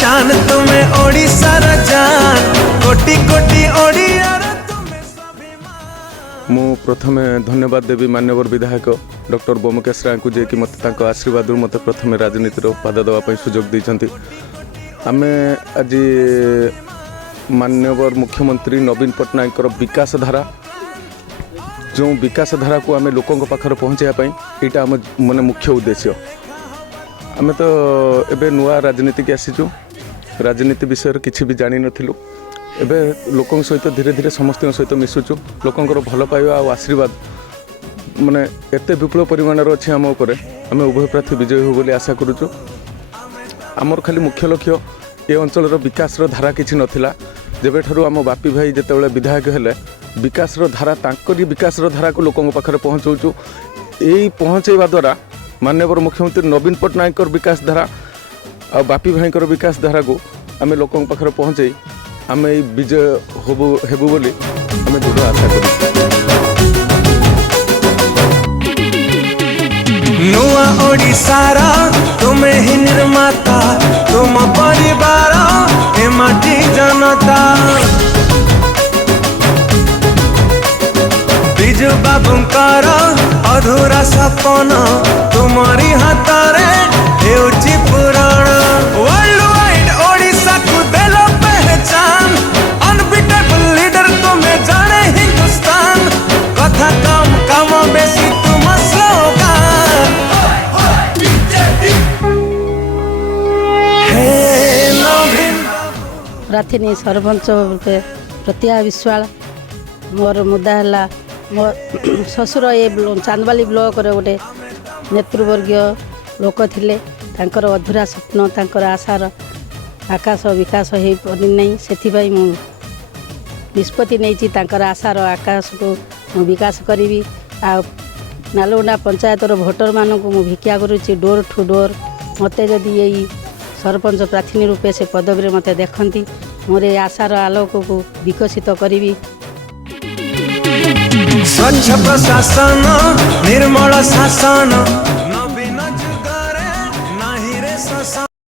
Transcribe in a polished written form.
शान तुम्हें ओडिशा रा जान कोटि कोटि ओडिया रा तुम्हें स्वाभिमान। मु प्रथमे धन्यवाद देवी मान्यवर विधायक डॉक्टर बोमकेश राय को जे कि मत आशीर्वाद मत प्रथमे राजनीतिर पाद देवाई सुजोग देते। आम आज मान्यवर मुख्यमंत्री नवीन पट्टनायक विकास धारा जो विकास धारा को आम लोकों पाखर पहुँचापी यहाँ आम माने मुख्य उद्देश्य। आम तो एबे नुआ राजनीति की आसीचु राजनीति विषय किसी भी जानी नथिलु एबे लोकों सहित धीरे धीरे समस्त सहित मिसुचु लोकंर भल पाइबा और आशीर्वाद माने एते विपुल परिमाण अच्छे आम उपर आम उभय प्रार्थी विजयी हो बोली आशा करुचु। आमर खाली मुख्य लक्ष्य ये अंचल विकास धारा किसी नथिला जेबे ठारू आम बापी भाई जितेबाला विधायक हेले विकास धारा तांकरी विकास धारा को लोकों पाखरे पहुँचाऊँ यही पहुँचेवा द्वारा माननीय मुख्यमंत्री नवीन पट्टनायक विकास धारा आ बापी भाई विकास धारा को आम लोकों पाखरे पहुँचे आम विजय हेबु बोली आम दृढ़ आशा करूँ। नुआ ओडिशारा तुम्हें ही निर्माता तुम परिवार ए माटी जनता बिजु बाबुंकर अधूरा सपन तुम्हारी हाथरे हेउची पुराण वर्ल्ड वाइड ओडिशा को देलो पहचान अनबीटेबल लीडर तुम्हें जाने हिंदुस्तान कथा कम काम बेसी तुम स्लोगान हे नवीन प्रार्थी सरपंच प्रतिभा विश्वाल मोर मुद्दा है मो शशुर ये चांदबाली ब्लॉक गोटे नेतृवर्गीय लोक थिले तांकर अधूरा स्वप्न तांकर आशार आकाश विकास हो पारि से मु निष्पत्ति नहीं तांकर आशार आकाश को मु विकास करी आ नालगोंडा पंचायतर भोटर मानक मु भिक्षा करुच्ची डोर टू डोर मते जदि यही सरपंच प्रार्थी रूपे से पदवी मत देखती मोर आशार आलोक को विकसित करी। स्वच्छ प्रशासन निर्मल शासन